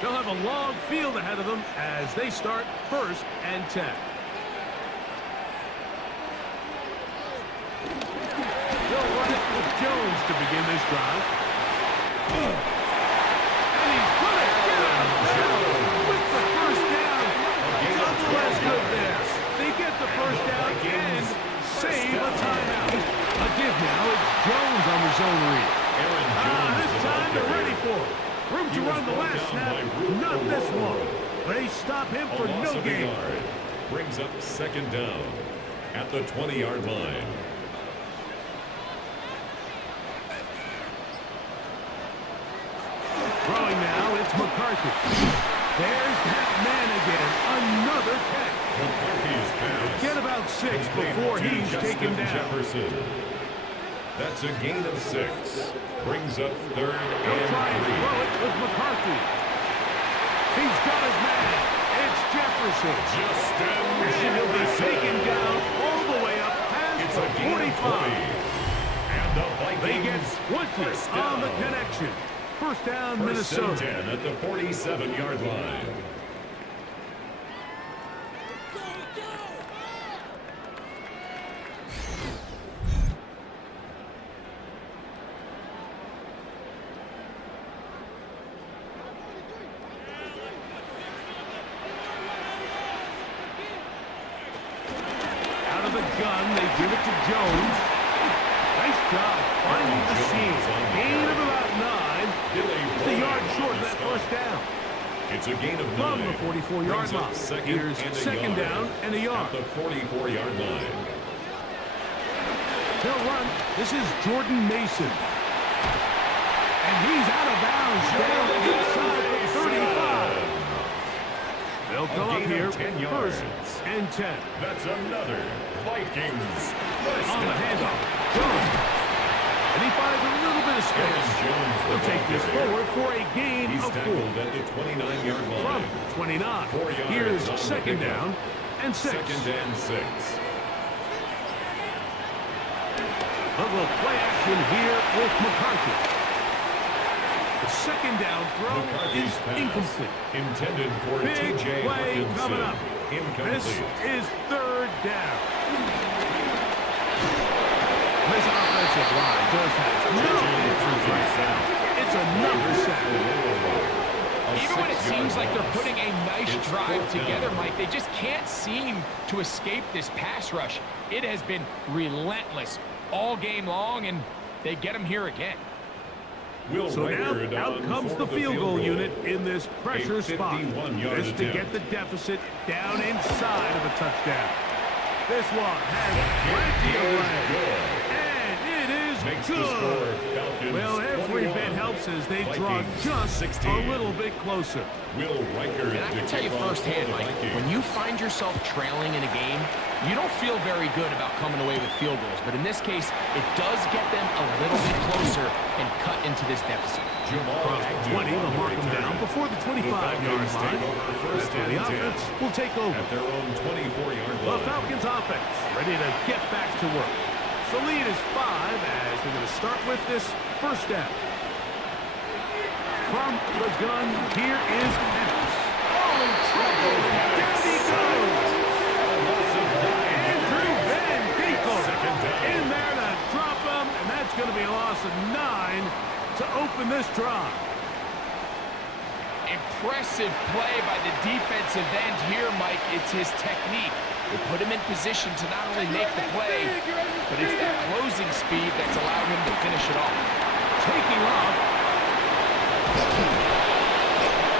They'll have a long field ahead of them as they start 1st and 10. They'll run it with Jones to begin this drive. And he's going to get out of bounds with the first down. Double as good there. They get the first down and save a timeout. A give now. It's Jones on the zone read. This time they're ready for it. Room to run the last snap. Not this one. They stop him for no gain. Brings up second down at the 20-yard line. Throwing now, it's McCarthy. There's that man again. Another catch. McCarthy's pass. Get about 6 before he's taken down. Jefferson. That's a gain of 6. Brings up 3rd He'll try and throw it with McCarthy. He's got his man. It's Jefferson. And he'll be taken down all the way up past the 45. And the Vikings They get 20 on the connection. First down, Minnesota. 10 at the 47-yard line. the gun, they give it to Jones. Nice job finding the seam. Gain of about 9. Just a yard short of that first down. It's a gain of 9. From the 44-yard line. Here's second down and a yard. At the 44-yard line. They'll run. This is Jordan Mason. And he's out of bounds down inside the 35. They'll go up here, first and 10. That's another Vikings first On the down. handoff, Jones. And he finds a little bit of space. He'll take this forward for a gain He's of 4. tackled at the 29-yard line. From 29. 4 yards Here's on the second pickup. down and 6. Second and 6. A little play action here with McCarthy. The second down throw McCarthy's is pass, incomplete. intended for Big T.J. play Hawkinson. coming up. Incomplete. This is third down. This offensive line does have no answers right now. It's another sack. Even when it seems like they're putting a nice drive together, Mike, they just can't seem to escape this pass rush. It has been relentless all game long, and they get them here again. So now out comes the field goal unit in this pressure spot. This to get the deficit down inside of a touchdown. This one has plenty of legs. And it is good. Well, every bit helps as they draw just a little bit closer. And I can tell you firsthand, Mike, when you find yourself trailing in a game, you don't feel very good about coming away with field goals. But in this case, it does get them a little bit closer and cut into this deficit. Across the 20, they'll mark them down before the 25-yard line. That's where the offense will take over. At their own 24-yard The line. Falcons offense ready to get back to work. The lead is 5 as they're going to start with this first down. From the gun, here is Penix. Oh, in trouble. Down he goes. Andrew Van Ginkel in there to drop him, and that's going to be a loss of 9 to open this drive. Impressive play by the defensive end here, Mike. It's his technique. They put him in position to not only make the play, but it's that closing speed that's allowed him to finish it off. Taking off.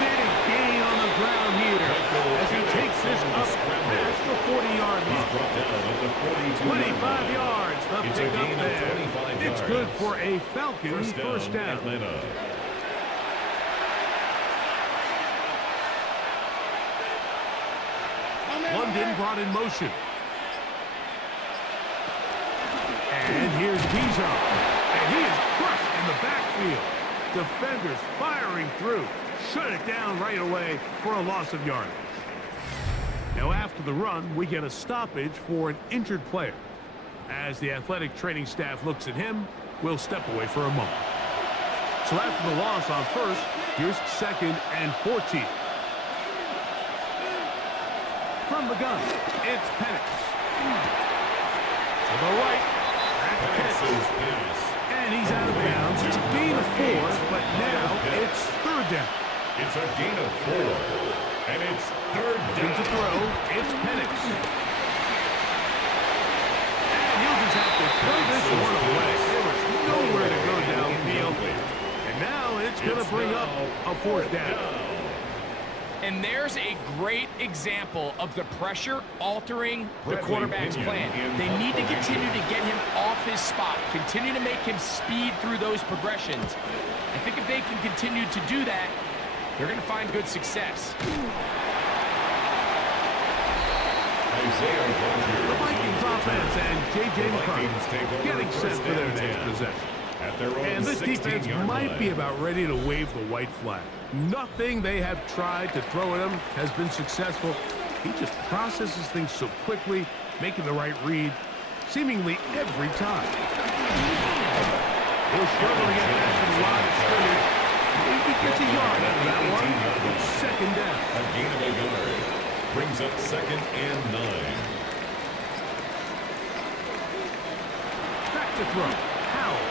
Big gain on the ground here as he takes this up past the 40-yard line. 25 yards. The It's a pickup gain of there. 25 It's good for a Falcons first down. Atlanta. London brought in motion. And here's Bijan. And he is crushed in the backfield. Defenders firing through. Shut it down right away for a loss of yardage. Now after the run, we get a stoppage for an injured player. As the athletic training staff looks at him, we'll step away for a moment. So after the loss on first, here's second and 14. From the gun, it's Penix. To the right, that's Penix. And he's out of bounds. It's a gain of 4, but now it's third down. It's a gain of 4, and it's third down. To throw, it's Penix. And he'll just have to throw this one away. There was nowhere to go downfield. And now it's going to bring up a fourth down. And there's a great example of the pressure altering the quarterback's plan. They need to continue to get him off his spot, continue to make him speed through those progressions. I think if they can continue to do that, they're going to find good success. The Vikings offense and J.J. McCarthy getting set for their next possession. And this defense might be about ready to wave the white flag. Nothing they have tried to throw at him has been successful. He just processes things so quickly, making the right read, seemingly every time. He'll struggle to get back to the line of scrimmage. Maybe gets a yard out of that one. It's second down. A gain of a yard brings up second and 9. Back to throw. Howell.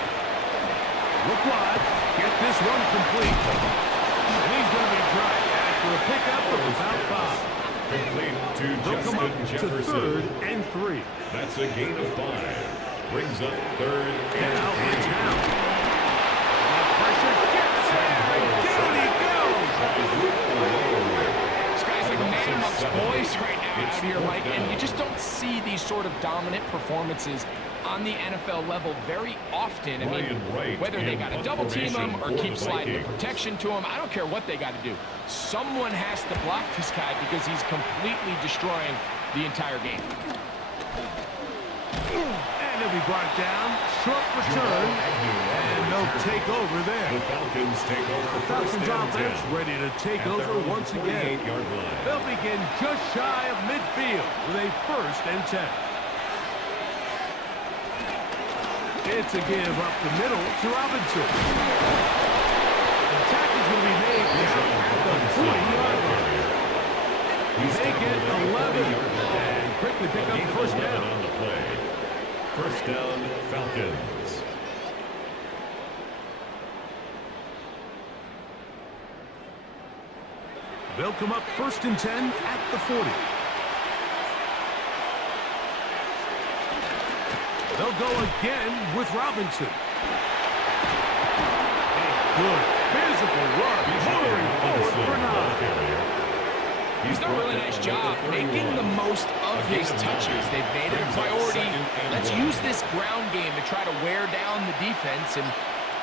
Look wide. Get this one complete. And he's going to be dropped after a pickup of about 5. Complete to They'll come up Justin to Jefferson. 3rd and 3. That's a gain of 5. Brings up 3rd and Now it's 3. out. Pressure gets there. Down he goes. This guy's like a man amongst boys right now out here, Mike, and you just don't see these sort of dominant performances on the NFL level very often. I mean, whether they got to double team him or keep sliding the protection to him, I don't care what they got to do. Someone has to block this guy because he's completely destroying the entire game. And he'll be brought down. Short return. And they'll take over there. The Falcons take over The Falcons offense ready to take over once again. They'll begin just shy of midfield with a 1st and 10. It's a give up the middle to Robinson. The tackle is going to be made down at the 40-yard line. They get 11 and quickly pick up the 1st down. On the play. 1st down, Falcons. They'll come up 1st and 10 at the 40. They'll go again with Robinson. Good physical work, motoring forward for 9. He's done a really nice job making the most of his touches. They've made it a priority. Let's use this ground game to try to wear down the defense, and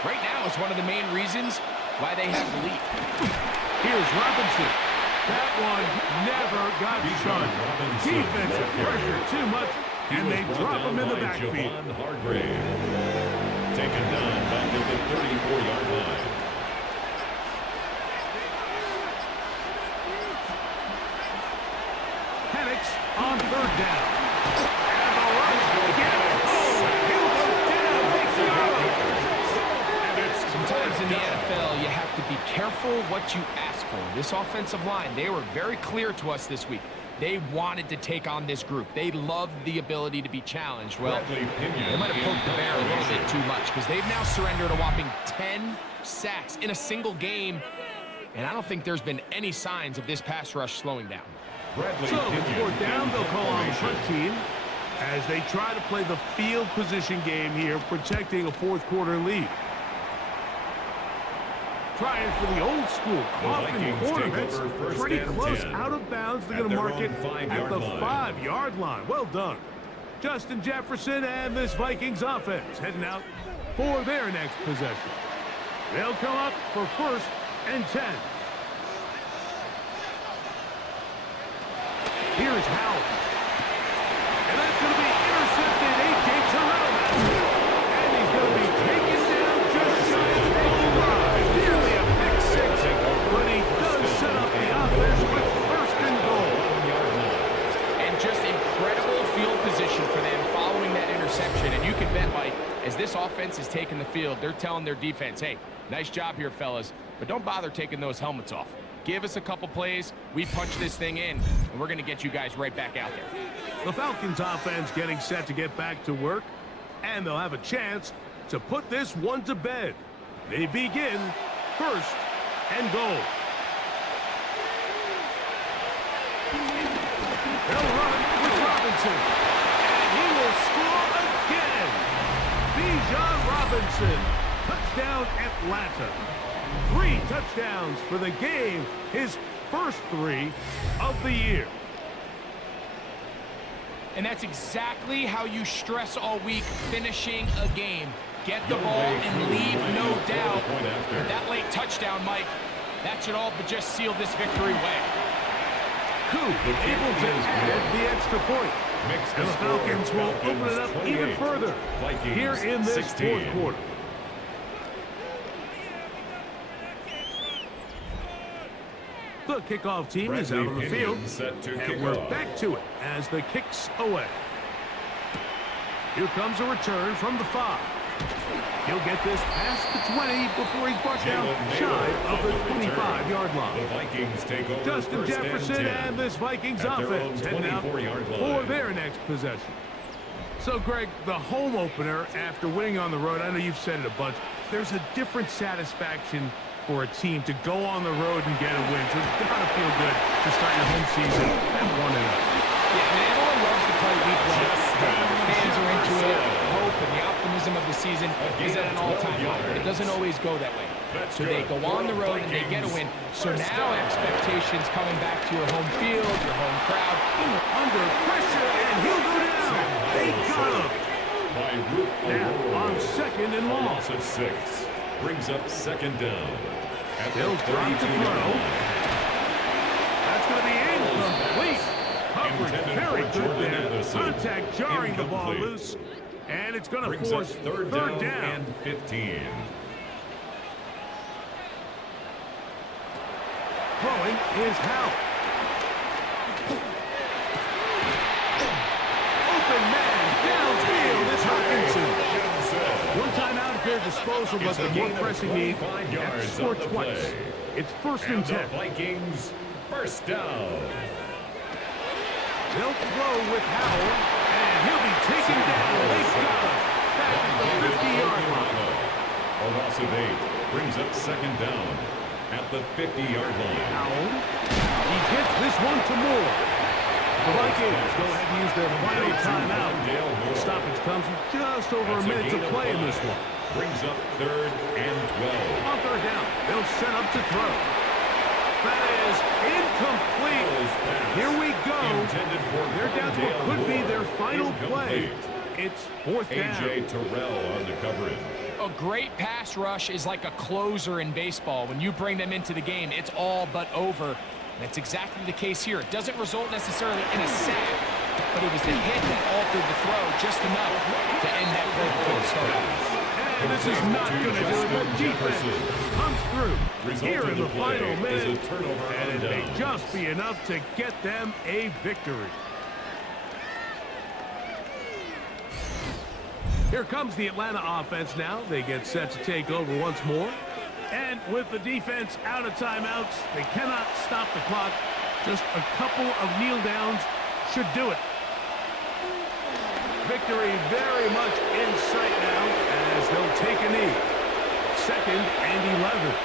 right now it's one of the main reasons why they have the lead. Here's Robinson. That one never got shot. Defensive pressure too much, and they drop him in the backfield. Taken down back at the 34-yard line. On 3rd down. And the rush gets home. He'll go down. Sometimes in the NFL, you have to be careful what you ask for. This offensive line, they were very clear to us this week. They wanted to take on this group. They loved the ability to be challenged. Well, they might have poked the bear a little bit too much because they've now surrendered a whopping 10 sacks in a single game. And I don't think there's been any signs of this pass rush slowing down. So, 4th down, they'll call on the punt team as they try to play the field position game here, protecting a 4th quarter lead. Trying for the old school Coffin corner. That's pretty close out of bounds. They're going to mark it at the 5-yard line. Well done. Justin Jefferson and this Vikings offense heading out for their next possession. They'll come up for 1st and 10. Here's Howard. And that's going to be intercepted. A.J. Terrell. And he's going to be taken down just shy of the goal line. Nearly a pick 6. But he does set up the offense with 1st and goal. And just incredible field position for them following that interception. And you can bet, Mike, as this offense is taking the field, they're telling their defense, hey, nice job here, fellas, but don't bother taking those helmets off. Give us a couple plays, we punch this thing in, and we're going to get you guys right back out there. The Falcons offense getting set to get back to work, and they'll have a chance to put this one to bed. They begin 1st and goal. They'll run with Robinson, and he will score again. Bijan Robinson, touchdown Atlanta. 3 touchdowns for the game, his first 3 of the year. And that's exactly how you stress all week, finishing a game. Get the ball and leave no doubt. But that late touchdown, Mike, that should all but just seal this victory away. Coop able to add the extra point. And the Falcons will open it up even further here in this 4th quarter. The kickoff team is out on the field, and we're back to it as the kick's away. Here comes a return from the 5. He'll get this past the 20 before he's brought down shy of the 25-yard line. The Vikings take over Justin Jefferson and this Vikings offense heading out for their next possession. So, Greg, the home opener after winning on the road, I know you've said it a bunch, there's a different satisfaction for a team to go on the road and get a win. So it's got to feel good to start your home season at 1-0. season is at an all-time high, but it doesn't always go that way. So they go on the road and they get a win. So now expectations coming back to your home field, your home crowd. Under pressure, and he'll go down. They got him. Now on second and long. Loss of 6. Brings up second down. At They'll drop the throw. That's going to be incomplete. Coverage very good there. Contact jarring the ball loose. And it's going to force third down and 15. Throwing is Howell. Open man downfield is Hawkinson. One time out at their disposal, but the more pressing need, have to score twice. It's first and 10. Vikings first down. They'll throw with Howell, and he'll be taken down. They've got him back at the 50-yard line. A loss of 8 brings up second down at the 50-yard line. Howell, he gets this one to Moore. The Vikings go ahead and use their final timeout. Stoppage comes with just over a minute to play in this one. Brings up third and 12. On third down, they'll set up to throw. That is incomplete. Here we go. They're down to what could be their final play. It's fourth down. A.J. Terrell on the coverage. A great pass rush is like a closer in baseball. When you bring them into the game, it's all but over. And that's exactly the case here. It doesn't result necessarily in a sack, but it was the hit that altered the throw just enough to end that play before it started. And this is not going to do it. The defense comes through here in the final minute, and it may just be enough to get them a victory. Here comes the Atlanta offense now. They get set to take over once more. And with the defense out of timeouts, they cannot stop the clock. Just a couple of kneel downs should do it. Victory very much in sight now as they'll take a knee. Second and 11.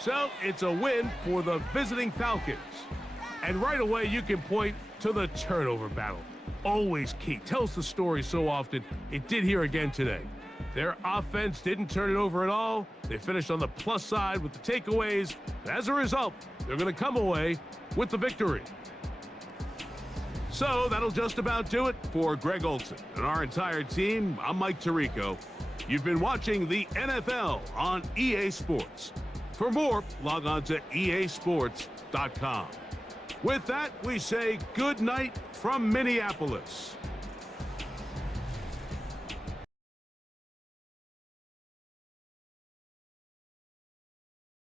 So it's a win for the visiting Falcons. And right away you can point to the turnover battle. Always key. Tells the story so often. It did here again today. Their offense didn't turn it over at all. They finished on the plus side with the takeaways. As a result, they're going to come away with the victory. So that'll just about do it for Greg Olson and our entire team. I'm Mike Tirico. You've been watching the NFL on EA Sports. For more, log on to easports.com. With that, we say good night from Minneapolis.